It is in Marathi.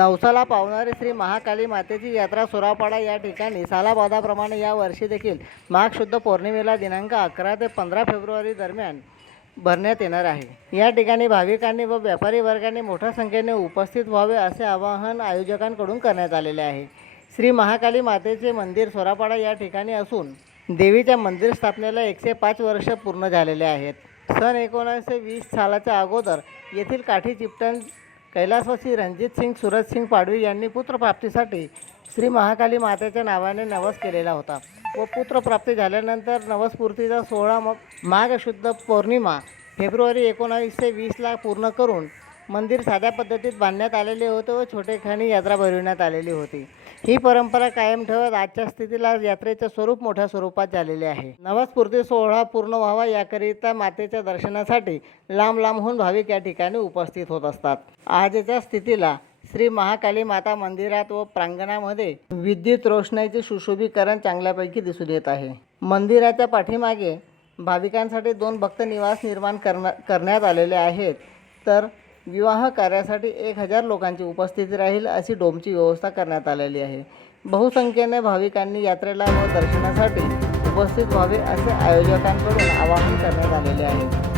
नवसाला पावणारी श्री महाकाली मातेची यात्रा सुरापाडा या ठिकाणी. सालाबादाप्रमाणे या वर्षी देखील माघ शुद्ध पौर्णिमेला दिनांक अकरा ते पंधरा फेब्रुवारी दरम्यान भरण्यात येणार आहे. या ठिकाणी भाविकांनी व व्यापारी वर्गाने मोठ्या संख्येने उपस्थित व्हावे असे आवाहन आयोजकांकडून करण्यात आलेले आहे. श्री महाकाली मातेचे मंदिर सोरापाडा या ठिकाणी असून देवीच्या मंदिर स्थापनेला एकशे पाच वर्ष पूर्ण झालेले आहेत. सन एकोणीसशे वीस सालाच्या अगोदर येथील काठी चिपटण कैलासवासी रणजित सिंग सूरज सिंग पाडवी यांनी पुत्रप्राप्तीसाठी श्री महाकाली मातेच्या नावाने नवस केलेला होता. व पुत्रप्राप्ती झाल्यानंतर नवस्फूर्तीचा सोहळा मग माघ शुद्ध पौर्णिमा फेब्रुवारी एकोणावीसशे वीसला पूर्ण करून मंदिर साध्या पद्धतीत बांधण्यात आलेले होते व छोटेखानी यात्रा भरविण्यात आलेली होती. ही परंपरा कायम ठेवत आजच्या स्थितीला यात्रेचे स्वरूप मोठ्या स्वरूपात झालेले आहे. नवस्फूर्ती सोहळा पूर्ण व्हावा याकरिता मातेच्या दर्शनासाठी लांब लांबहून भाविक या ठिकाणी उपस्थित होत असतात. आजच्या स्थितीला श्री महाकाली माता मंदिरात व प्रांगणामध्ये विद्युत रोषणाईचे सुशोभीकरण चांगल्यापैकी दिसून येत आहे. मंदिराच्या पाठीमागे भाविकांसाठी दोन भक्त निवास निर्माण करण्या करण्यात आलेले आहेत. तर विवाह कार्यासाठी एक हजार लोकांची उपस्थिती राहील अशी डोमची व्यवस्था करण्यात आलेली आहे. बहुसंख्येने भाविकांनी यात्रेला व दर्शनासाठी उपस्थित व्हावे असे आयोजकांकडून आवाहन करण्यात आलेले आहे.